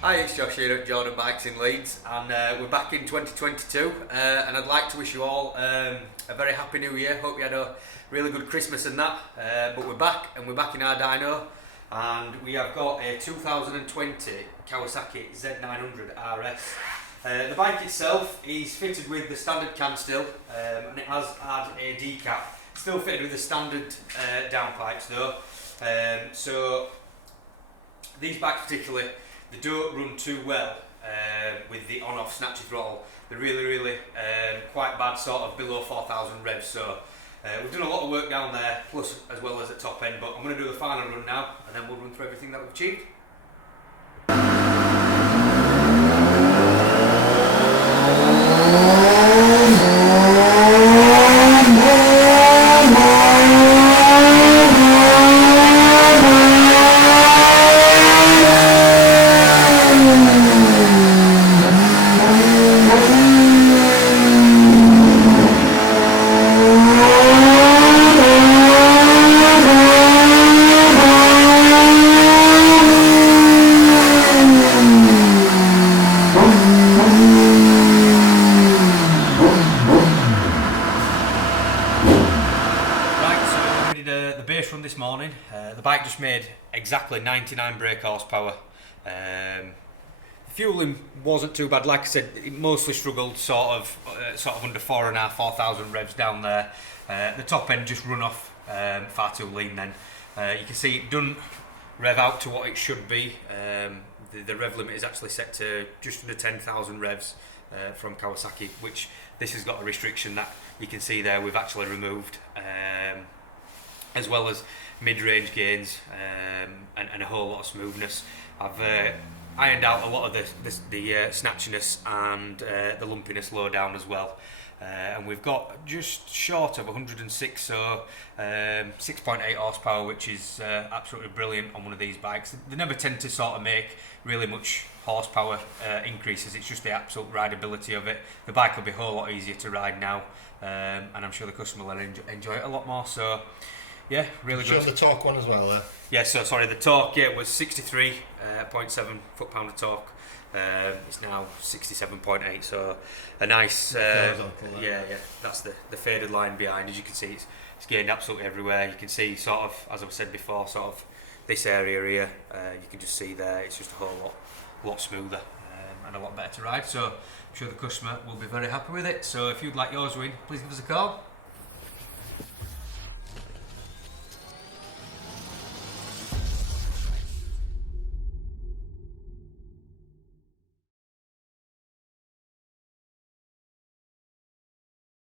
Hi, it's Josh here at Jordan Bikes in Leeds, and we're back in 2022, and I'd like to wish you all a very happy new year. Hope you had a really good Christmas and that, but we're back, and we're back in our dyno, and we have got a 2020 Kawasaki Z900RS. The bike itself is fitted with the standard cam still, and it has had a decap, still fitted with the standard downpipes though. So these bikes particularly, they don't run too well with the on-off snatchy throttle. They're really quite bad, sort of below 4,000 revs. So we've done a lot of work down there, plus as well as at top end. But I'm going to do the final run now, and then we'll run through everything that we've achieved. The base run this morning, the bike just made exactly 99 brake horsepower. Fueling wasn't too bad, like I said, it mostly struggled sort of under 4,500 revs down there. The top end just run off far too lean then. You can see it doesn't rev out to what it should be. The rev limit is actually set to just under 10,000 revs from Kawasaki, which this has got a restriction that you can see there we've actually removed. As well as mid-range gains and a whole lot of smoothness. I've ironed out a lot of the snatchiness and the lumpiness low down as well. And we've got just short of 106, so 6.8 horsepower, which is absolutely brilliant on one of these bikes. They never tend to sort of make really much horsepower increases, it's just the absolute rideability of it. The bike will be a whole lot easier to ride now, and I'm sure the customer will enjoy it a lot more. So yeah, really good. Show the torque one as well there. Yeah, so sorry, the torque was 63.7 foot-pound of torque. It's now 67.8, so a nice, yeah, that's the faded line behind. As you can see, it's gained absolutely everywhere. You can see sort of, as I've said before, sort of this area here, you can just see there, it's just a whole lot smoother and a lot better to ride. So I'm sure the customer will be very happy with it. So if you'd like yours win, please give us a call.